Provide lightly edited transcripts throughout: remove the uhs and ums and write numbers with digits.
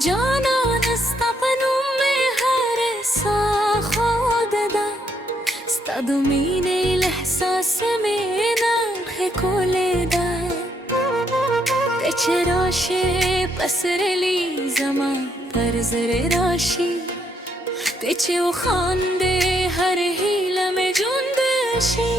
جانا نستقبل من هرسا خوددا استضمين الإحساس من كل دا تشراشي بسرلي زمان برزر راشي تشي وخاندي هر هيلة مجندشي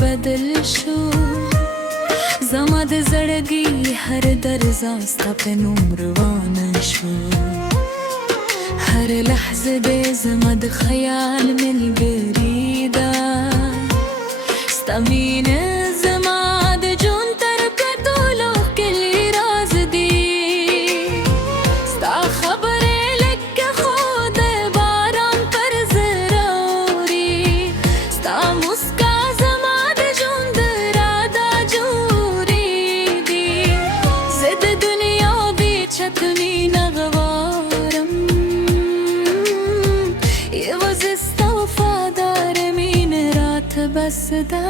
बदल शो जमाद जड़गी हर दर्जा पे नूरवान शो हर लहज़े दे जमाद ख्याल मिल गरीदा स्तमीन जमाद जून तर पे तो लोग के लिए राज दी स्ता खबरें लिख के खुद बारां पर ज़रूरी स्ता मुस्का बसदा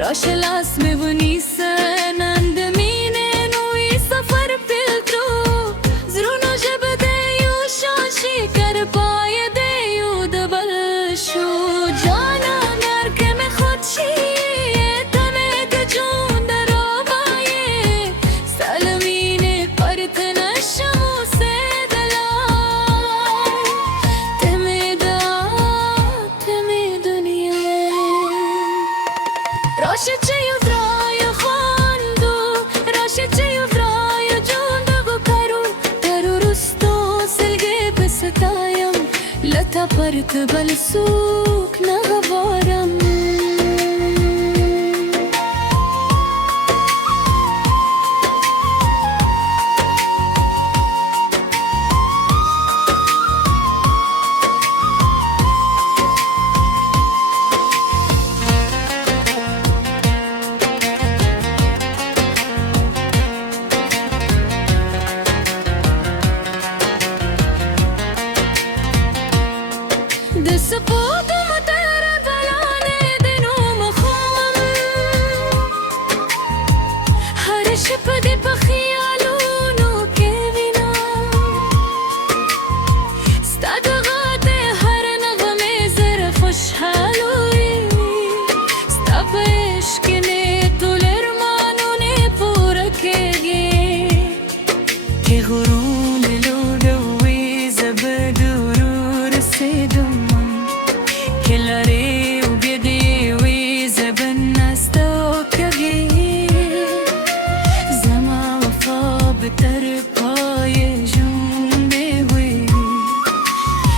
रोशलास में बुनी सनंद मीने नुई सफर पिल्त्रो ज़रूनो जब दे यू शाशी कर पाए दे यू दबल शो जाना नर के में खुदशी तने कजून दरोबाये सलमीने परत नशमो से Roşçı yuvraya xandu, roşçı yuvraya cunda gukaru, terurusto silge besatayam, lata part balsuk nagavaram. دسپوت مطر بلانے دنوں مخوم ہر شپ دی بخیالونو کے بنا ستادغاتے ہر نغمے زر خوشحالوئی ستا عشق نے طول ارمانوں نے پورا کے گئے کہ غرون لودوی زبدورور سے دم كلاري وبيدي ويزبن استوكبي زما وفا بترقاي جنبي وي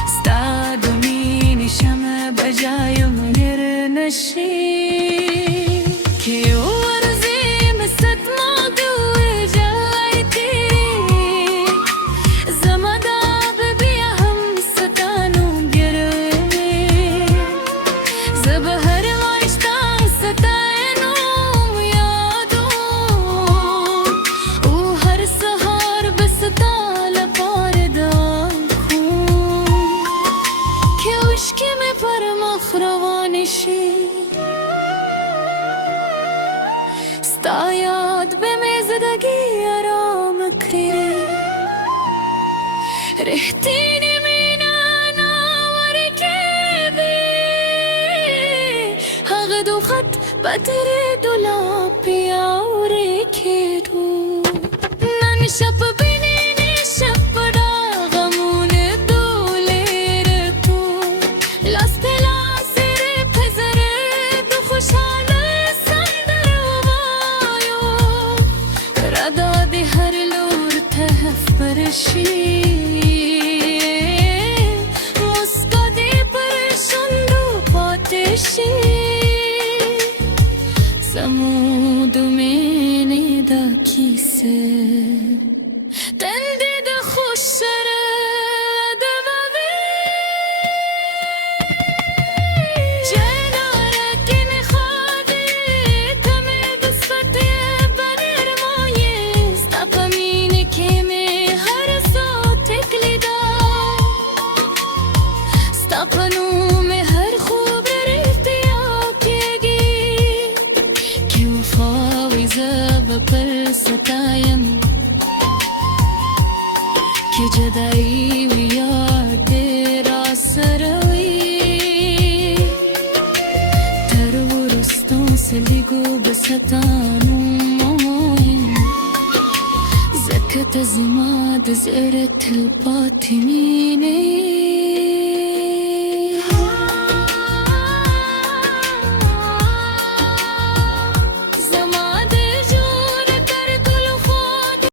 استعدوا ميني شمع بجاي ومنير نشي كي ورزي مست ماضي وجاي تيري زما داب بيا هم ستانو بهر عشتان ستاینوم یادون وهر سهار بستال بارداخون که عشقی می پر مخروانشی ستا یاد به میزدگی آرام کری رهتینی دو خط بتره دولا پیاوره که رو نن شب بینی شب بڑا غمون دوله تو لاس پلاس ره پزره تو خوشحال سندر وبایو ردا دی هر لور تهف برشی مسکا دی پرشندو پاتشی سمود में निदा की से تندد خوش سره دماغی جنارك نخادي تمي بصفتي بنرموي استقى مينك مي هر صوتك لدا استقى نومي هر خوب رفتياك يجي كي وفاوي زاب برستايم كي جداي وياد راسروي ترورستون سليقو بستانو موين زكت زماد زرت الباطنيني